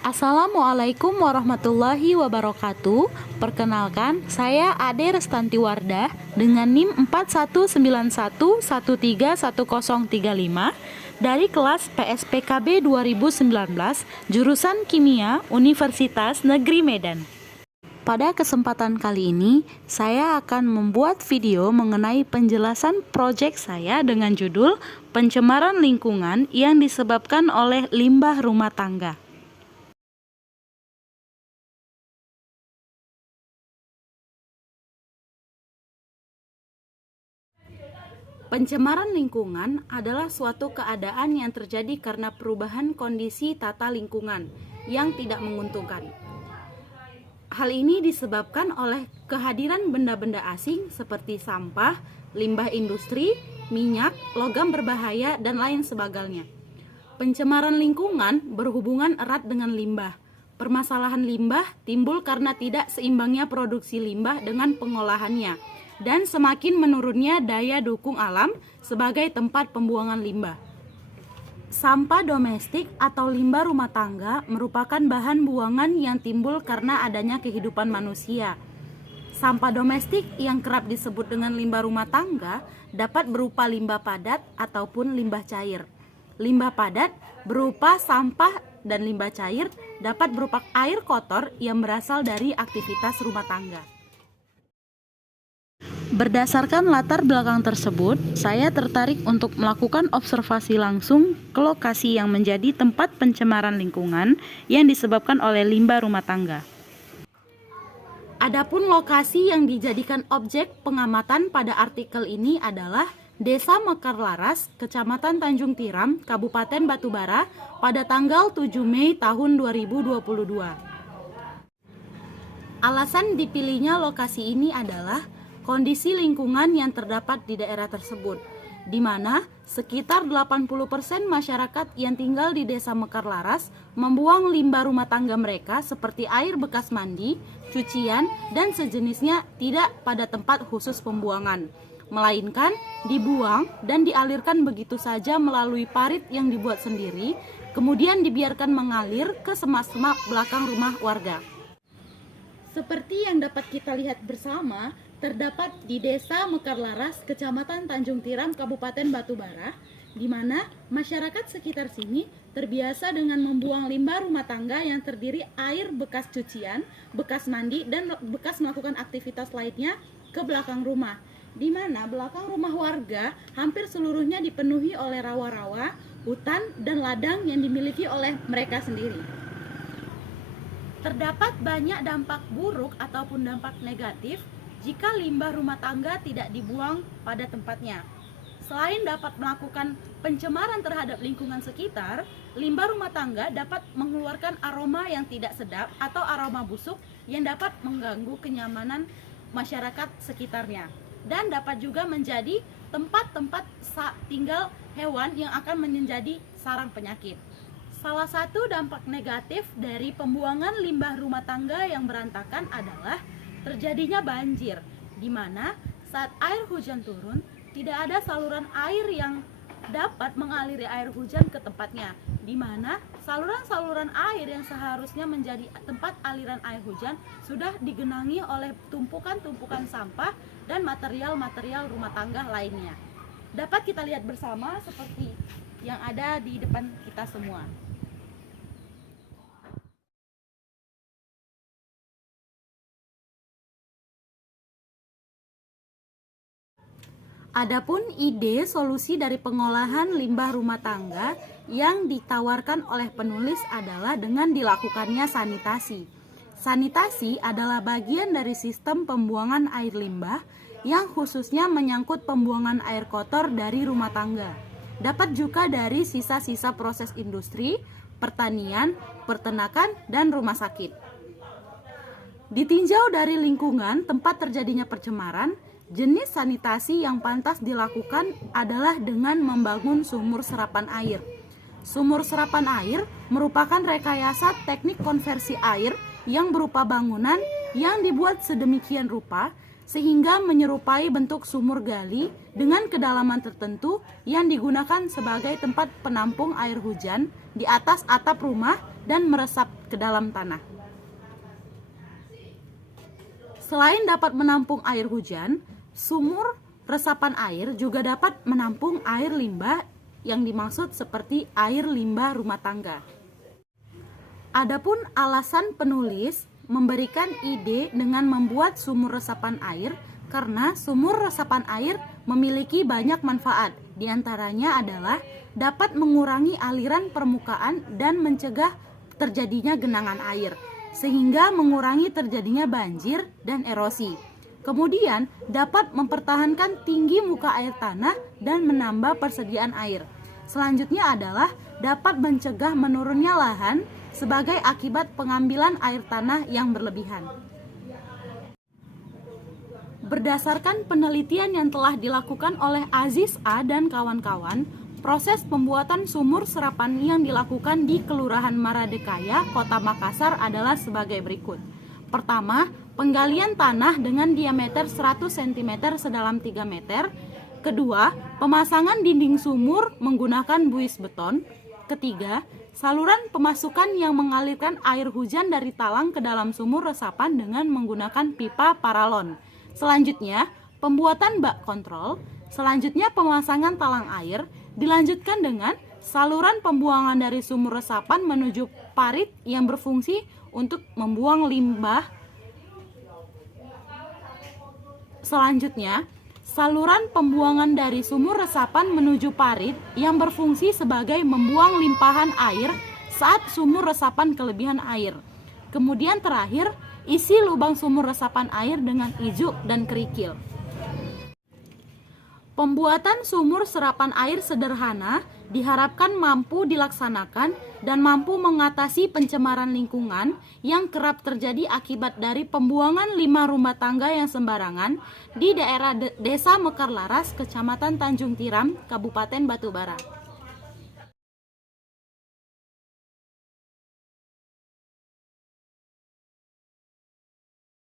Assalamualaikum warahmatullahi wabarakatuh. Perkenalkan, saya Ade Restanti Wardah dengan NIM 4191131035 dari kelas PSPKB 2019, jurusan Kimia, Universitas Negeri Medan. Pada kesempatan kali ini, saya akan membuat video mengenai penjelasan proyek saya dengan judul Pencemaran Lingkungan yang disebabkan oleh limbah rumah tangga. Pencemaran lingkungan adalah suatu keadaan yang terjadi karena perubahan kondisi tata lingkungan yang tidak menguntungkan. Hal ini disebabkan oleh kehadiran benda-benda asing seperti sampah, limbah industri, minyak, logam berbahaya, dan lain sebagainya. Pencemaran lingkungan berhubungan erat dengan limbah. Permasalahan limbah timbul karena tidak seimbangnya produksi limbah dengan pengolahannya, dan semakin menurunnya daya dukung alam sebagai tempat pembuangan limbah. Sampah domestik atau limbah rumah tangga merupakan bahan buangan yang timbul karena adanya kehidupan manusia. Sampah domestik yang kerap disebut dengan limbah rumah tangga dapat berupa limbah padat ataupun limbah cair. Limbah padat berupa sampah dan limbah cair dapat berupa air kotor yang berasal dari aktivitas rumah tangga. Berdasarkan latar belakang tersebut, saya tertarik untuk melakukan observasi langsung ke lokasi yang menjadi tempat pencemaran lingkungan yang disebabkan oleh limbah rumah tangga. Adapun lokasi yang dijadikan objek pengamatan pada artikel ini adalah Desa Mekarlaras, Kecamatan Tanjung Tiram, Kabupaten Batubara pada tanggal 7 Mei tahun 2022. Alasan dipilihnya lokasi ini adalah kondisi lingkungan yang terdapat di daerah tersebut, di mana sekitar 80% masyarakat yang tinggal di Desa Mekarlaras membuang limbah rumah tangga mereka seperti air bekas mandi, cucian, dan sejenisnya tidak pada tempat khusus pembuangan, melainkan dibuang dan dialirkan begitu saja melalui parit yang dibuat sendiri, kemudian dibiarkan mengalir ke semak-semak belakang rumah warga. Seperti yang dapat kita lihat bersama, terdapat di Desa Mekarlaras, Kecamatan Tanjung Tiram, Kabupaten Batubara, di mana masyarakat sekitar sini terbiasa dengan membuang limbah rumah tangga yang terdiri air bekas cucian, bekas mandi, dan bekas melakukan aktivitas lainnya ke belakang rumah, di mana belakang rumah warga hampir seluruhnya dipenuhi oleh rawa-rawa, hutan, dan ladang yang dimiliki oleh mereka sendiri. Terdapat banyak dampak buruk ataupun dampak negatif jika limbah rumah tangga tidak dibuang pada tempatnya. Selain dapat melakukan pencemaran terhadap lingkungan sekitar, limbah rumah tangga dapat mengeluarkan aroma yang tidak sedap atau aroma busuk yang dapat mengganggu kenyamanan masyarakat sekitarnya, dan dapat juga menjadi tempat-tempat tinggal hewan yang akan menjadi sarang penyakit. Salah satu dampak negatif dari pembuangan limbah rumah tangga yang berantakan adalah terjadinya banjir, di mana saat air hujan turun, tidak ada saluran air yang dapat mengaliri air hujan ke tempatnya, di mana saluran-saluran air yang seharusnya menjadi tempat aliran air hujan sudah digenangi oleh tumpukan-tumpukan sampah dan material-material rumah tangga lainnya. Dapat kita lihat bersama seperti yang ada di depan kita semua. Adapun ide solusi dari pengolahan limbah rumah tangga yang ditawarkan oleh penulis adalah dengan dilakukannya sanitasi. Sanitasi adalah bagian dari sistem pembuangan air limbah yang khususnya menyangkut pembuangan air kotor dari rumah tangga. Dapat juga dari sisa-sisa proses industri, pertanian, peternakan, dan rumah sakit. Ditinjau dari lingkungan tempat terjadinya pencemaran, jenis sanitasi yang pantas dilakukan adalah dengan membangun sumur serapan air. Sumur serapan air merupakan rekayasa teknik konversi air yang berupa bangunan yang dibuat sedemikian rupa sehingga menyerupai bentuk sumur gali dengan kedalaman tertentu yang digunakan sebagai tempat penampung air hujan di atas atap rumah dan meresap ke dalam tanah. Selain dapat menampung air hujan, sumur resapan air juga dapat menampung air limbah yang dimaksud seperti air limbah rumah tangga. Adapun alasan penulis memberikan ide dengan membuat sumur resapan air karena sumur resapan air memiliki banyak manfaat. Di antaranya adalah dapat mengurangi aliran permukaan dan mencegah terjadinya genangan air, sehingga mengurangi terjadinya banjir dan erosi. Kemudian dapat mempertahankan tinggi muka air tanah dan menambah persediaan air. Selanjutnya adalah dapat mencegah menurunnya lahan sebagai akibat pengambilan air tanah yang berlebihan. Berdasarkan penelitian yang telah dilakukan oleh Aziz A dan kawan-kawan, proses pembuatan sumur serapan yang dilakukan di Kelurahan Maradekaya, Kota Makassar adalah sebagai berikut. Pertama, penggalian tanah dengan diameter 100 cm sedalam 3 meter. Kedua, pemasangan dinding sumur menggunakan buis beton. Ketiga, saluran pemasukan yang mengalirkan air hujan dari talang ke dalam sumur resapan dengan menggunakan pipa paralon. Selanjutnya, pembuatan bak kontrol. Selanjutnya, pemasangan talang air. Dilanjutkan dengan saluran pembuangan dari sumur resapan menuju parit yang berfungsi untuk membuang limbah. Selanjutnya, saluran pembuangan dari sumur resapan menuju parit yang berfungsi sebagai membuang limpahan air saat sumur resapan kelebihan air. Kemudian terakhir, isi lubang sumur resapan air dengan ijuk dan kerikil. Pembuatan sumur serapan air sederhana diharapkan mampu dilaksanakan dan mampu mengatasi pencemaran lingkungan yang kerap terjadi akibat dari pembuangan limbah rumah tangga yang sembarangan di daerah Desa Mekarlaras, Kecamatan Tanjung Tiram, Kabupaten Batubara.